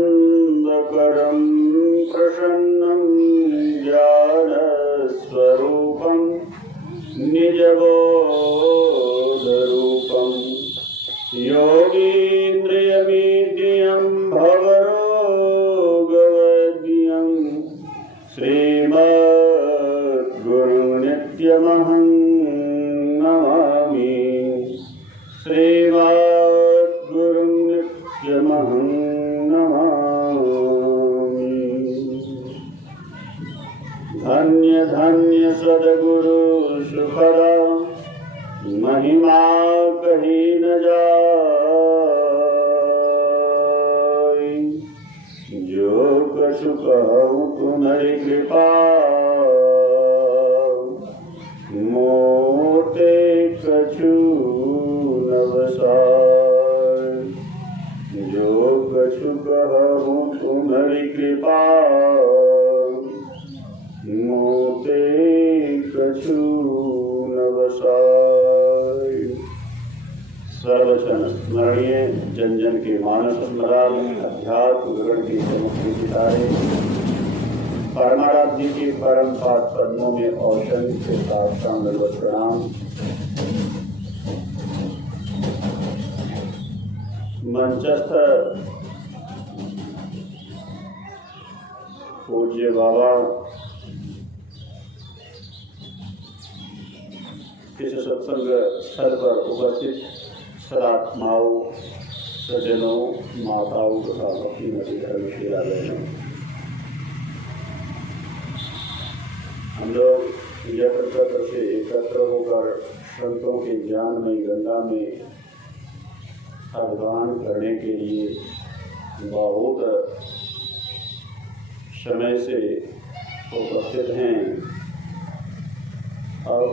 आनन्दमानन्दकरं प्रसन्नं ज्ञानस्वरूपं निजबोधरूपं योगीन्द्रियमीड्यं भवरोगवैद्यं श्रीमद्गुरुं नित्यमहं नमामि। श्रीमद्गुरुं नित्यमहं नमामि। धन्य धन्य सद्गुरु सुखदा महिमा कही न जाय। जो कछु कहूँ तुम्हारी कृपा मोते कछु न बसाय। जो कछु कहूँ तुम्हारी कृपा मोते कछु न बसाय। सर्वक्षण स्मरणीय जन जन के मानस स्मरण अध्यात्म विवरण के मुख्य सितारे परमाराध्य के परम पाद पद्मों में औषध के साथ दंडवत प्रणाम। मंचस्थ पूज्य बाबा इस सत्संग स्थल पर उपस्थित सदात्माओं, सज्जनों, माताओं तथा भक्ति नदी धर्म के बहनों, हम लोग यत्र से एकत्र होकर संतों के ज्ञानमयी गंगा में स्नान करने के लिए बहुत समय से उपस्थित हैं और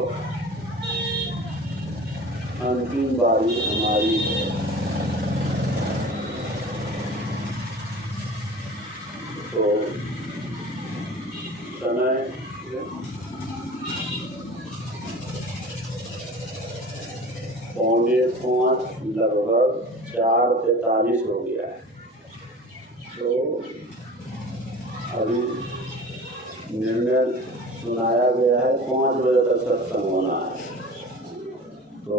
अंतिम बारी हमारी है। तो समय 4:45 लगभग 4:43 हो गया है। तो अभी निर्णय सुनाया गया है 5 बजे तक सत्संग होना है। तो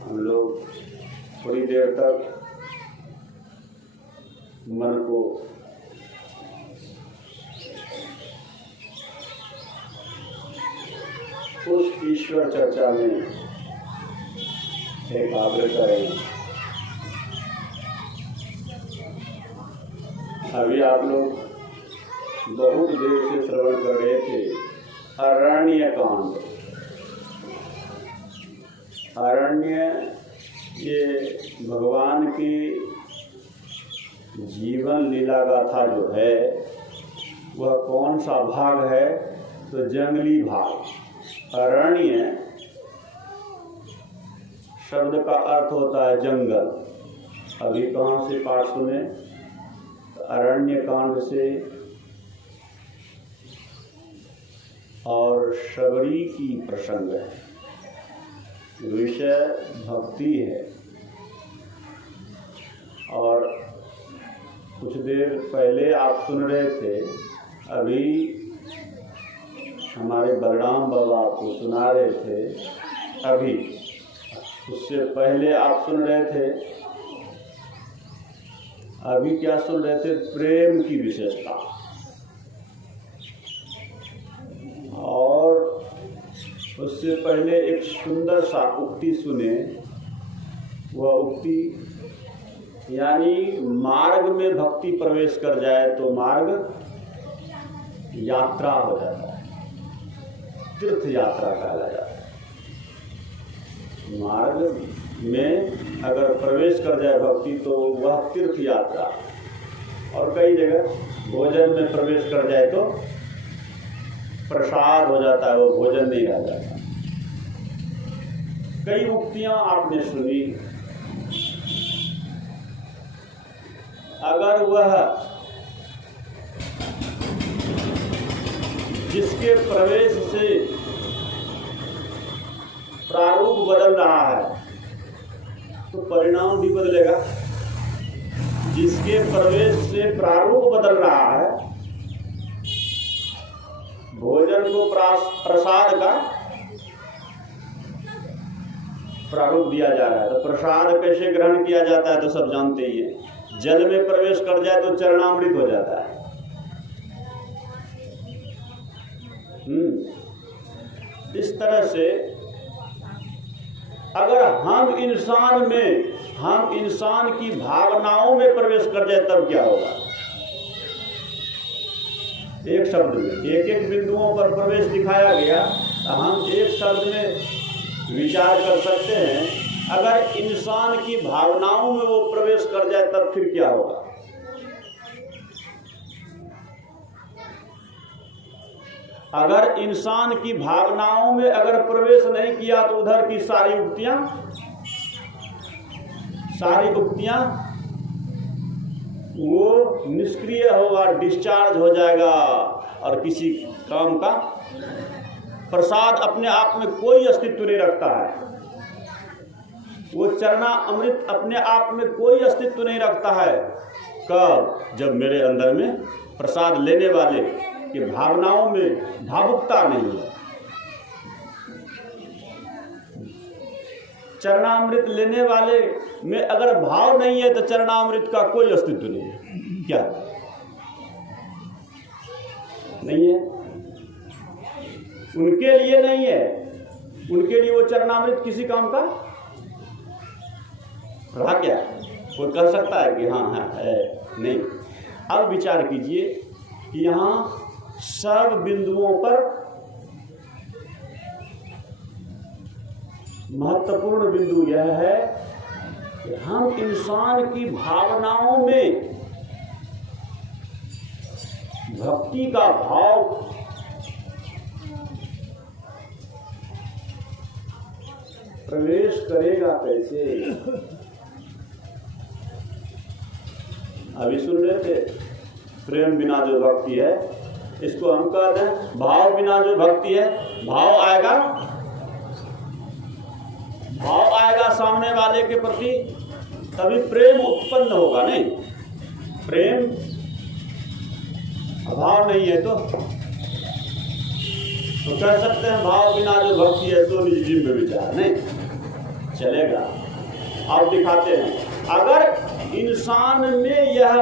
हम लोग थोड़ी देर तक मन को उस ईश्वर चर्चा में एकाग्र करें। अभी आप लोग बहुत देर से श्रवण कर रहे थे अरण्य कांड। अरण्य ये भगवान की जीवन लीला गाथा जो है वह कौन सा भाग है? तो जंगली भाग। अरण्य शब्द का अर्थ होता है जंगल। अभी कहाँ से पाठ सुने? अरण्य कांड से। और शबरी की प्रसंग है, विषय भक्ति है। और कुछ देर पहले आप सुन रहे थे, अभी हमारे बलराम बाबा को सुना रहे थे। अभी उससे पहले आप सुन रहे थे, अभी क्या सुन रहे थे? प्रेम की विशेषता। और उससे पहले एक सुंदर सा उक्ति सुने। वह उक्ति यानी मार्ग में भक्ति प्रवेश कर जाए तो मार्ग यात्रा हो जाता है, तीर्थ यात्रा कहला जाता है। मार्ग में अगर प्रवेश कर जाए भक्ति तो वह तीर्थ यात्रा। और कई जगह भोजन में प्रवेश कर जाए तो प्रसाद हो जाता है, वो भोजन नहीं रह जाता। कई उक्तियां आपने सुनी। अगर वह जिसके प्रवेश से प्रारूप बदल रहा है तो परिणाम भी बदलेगा। जिसके प्रवेश से प्रारूप बदल रहा है, भोजन को प्रसाद का प्रारूप दिया जा रहा है, तो प्रसाद कैसे ग्रहण किया जाता है तो सब जानते ही हैं। जल में प्रवेश कर जाए तो चरणामृत हो जाता है। इस तरह से अगर हम इंसान की भावनाओं में प्रवेश कर जाए तब क्या होगा? एक शब्द में एक एक बिंदुओं पर प्रवेश दिखाया गया, तो हम एक शब्द में विचार कर सकते हैं। अगर इंसान की भावनाओं में वो प्रवेश कर जाए तब फिर क्या होगा? अगर इंसान की भावनाओं में अगर प्रवेश नहीं किया तो उधर की सारी उक्तियां वो निष्क्रिय होगा, डिस्चार्ज हो जाएगा और किसी काम का प्रसाद अपने आप में कोई अस्तित्व नहीं रखता है। वो चरना अमृत अपने आप में कोई अस्तित्व नहीं रखता है। कब? जब मेरे अंदर में प्रसाद लेने वाले कि भावनाओं में भावुकता नहीं है। चरणामृत लेने वाले में अगर भाव नहीं है तो चरणामृत का कोई अस्तित्व नहीं है। क्या नहीं है? उनके लिए नहीं है। उनके लिए वो चरणामृत किसी काम का रहा क्या? कोई कह सकता है कि हाँ है? नहीं। अब विचार कीजिए कि यहाँ सब बिंदुओं पर महत्वपूर्ण बिंदु यह है कि हम इंसान की भावनाओं में भक्ति का भाव प्रवेश करेगा कैसे? अभी सुन रहे थे, प्रेम बिना जो भक्ति है, इसको हम कहते हैं भाव बिना जो भक्ति है। भाव आएगा सामने वाले के प्रति, तभी प्रेम उत्पन्न होगा। नहीं, प्रेम अभाव नहीं है तो कह सकते हैं भाव बिना जो भक्ति है तो निजी में विचार नहीं चलेगा। आप दिखाते हैं अगर इंसान में यह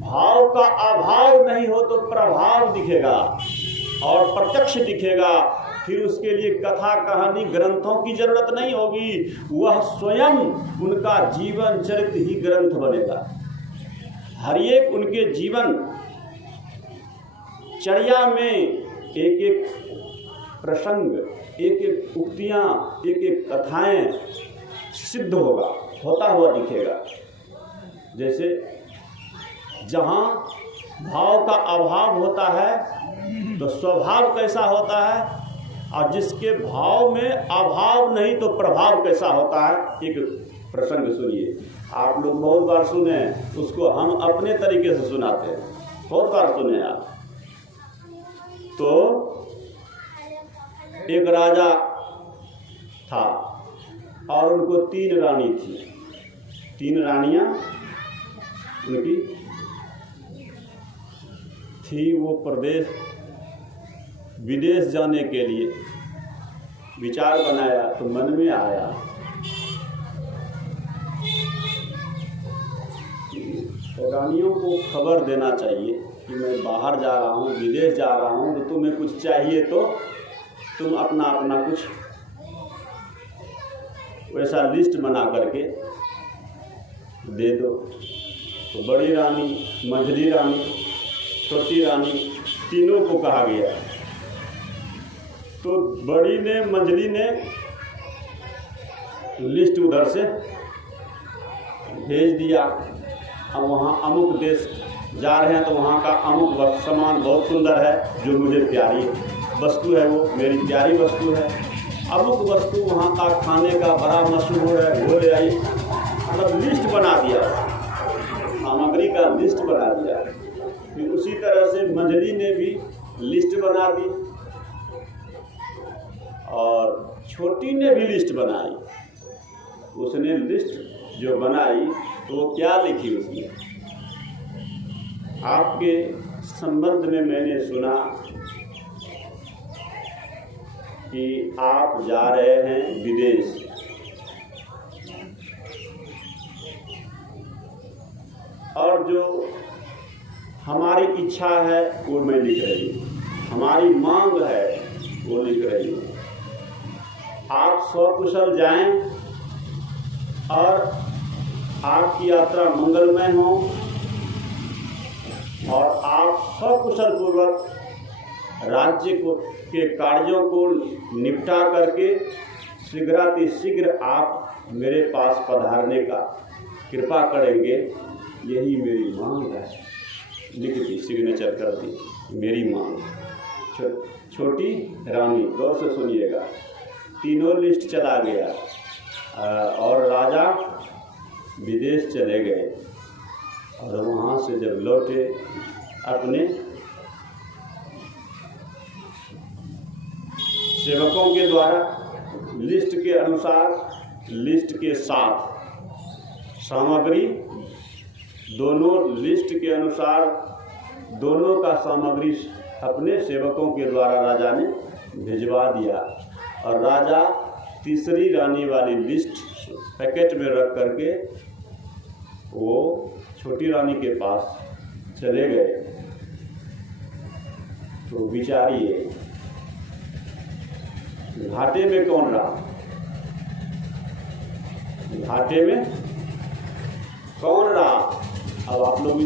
भाव का अभाव नहीं हो तो प्रभाव दिखेगा और प्रत्यक्ष दिखेगा। फिर उसके लिए कथा कहानी ग्रंथों की जरूरत नहीं होगी, वह स्वयं उनका जीवन चरित्र ही ग्रंथ बनेगा। हर एक उनके जीवन चर्या में एक एक प्रसंग, एक एक उक्तियां, एक एक कथाएं सिद्ध होता हुआ दिखेगा। जैसे जहाँ भाव का अभाव होता है तो स्वभाव कैसा होता है, और जिसके भाव में अभाव नहीं तो प्रभाव कैसा होता है। एक प्रसंग सुनिए, आप लोग बहुत बार सुने, उसको हम अपने तरीके से सुनाते हैं, बहुत बार सुने आप। तो एक राजा था और उनको 3 रानी थी। 3 रानियां उनकी थी। वो विदेश जाने के लिए विचार बनाया तो मन में आया तो रानियों को खबर देना चाहिए कि मैं बाहर जा रहा हूँ, विदेश जा रहा हूँ, तो तुम्हें कुछ चाहिए तो तुम अपना कुछ वैसा लिस्ट बना करके दे दो। तो बड़ी रानी, मंझली रानी, छोटी रानी, तीनों को कहा गया। तो बड़ी ने, मंझली ने लिस्ट उधर से भेज दिया। अब वहाँ अमुक देश जा रहे हैं तो वहाँ का अमुक सामान बहुत सुंदर है, जो मुझे प्यारी वस्तु है, वो मेरी प्यारी वस्तु है। अमुक वस्तु वहाँ का खाने का बड़ा मशहूर है, वो ले आई। मतलब लिस्ट बना दिया, सामग्री का लिस्ट बना दिया। फिर उसी तरह से मंझली ने भी लिस्ट बना दी और छोटी ने भी लिस्ट बनाई। उसने लिस्ट जो बनाई तो वो क्या लिखी उसने, आपके संबंध में मैंने सुना कि आप जा रहे हैं विदेश, और जो हमारी इच्छा है वो मैं लिख रही हूँ, हमारी मांग है वो लिख रही हूँ। आप सकुशल जाएं और आपकी यात्रा मंगलमय हो और आप सकुशल पूर्वक राज्य के कार्यों को निपटा करके शीघ्रातिशीघ्र आप मेरे पास पधारने का कृपा करेंगे, यही मेरी मांग है। लिख दी, सिग्नेचर कर दी, मेरी मांग। छोटी रानी, गौर से सुनिएगा, तीनों लिस्ट चला गया और राजा विदेश चले गए और वहाँ से जब लौटे अपने सेवकों के द्वारा लिस्ट के अनुसार, लिस्ट के साथ सामग्री, दोनों लिस्ट के अनुसार दोनों का सामग्री अपने सेवकों के द्वारा राजा ने भिजवा दिया और राजा तीसरी रानी वाली लिस्ट पैकेट में रख करके वो छोटी रानी के पास चले गए। तो विचारिए, घाटे में कौन रहा, घाटे में कौन रहा? अब आप लोग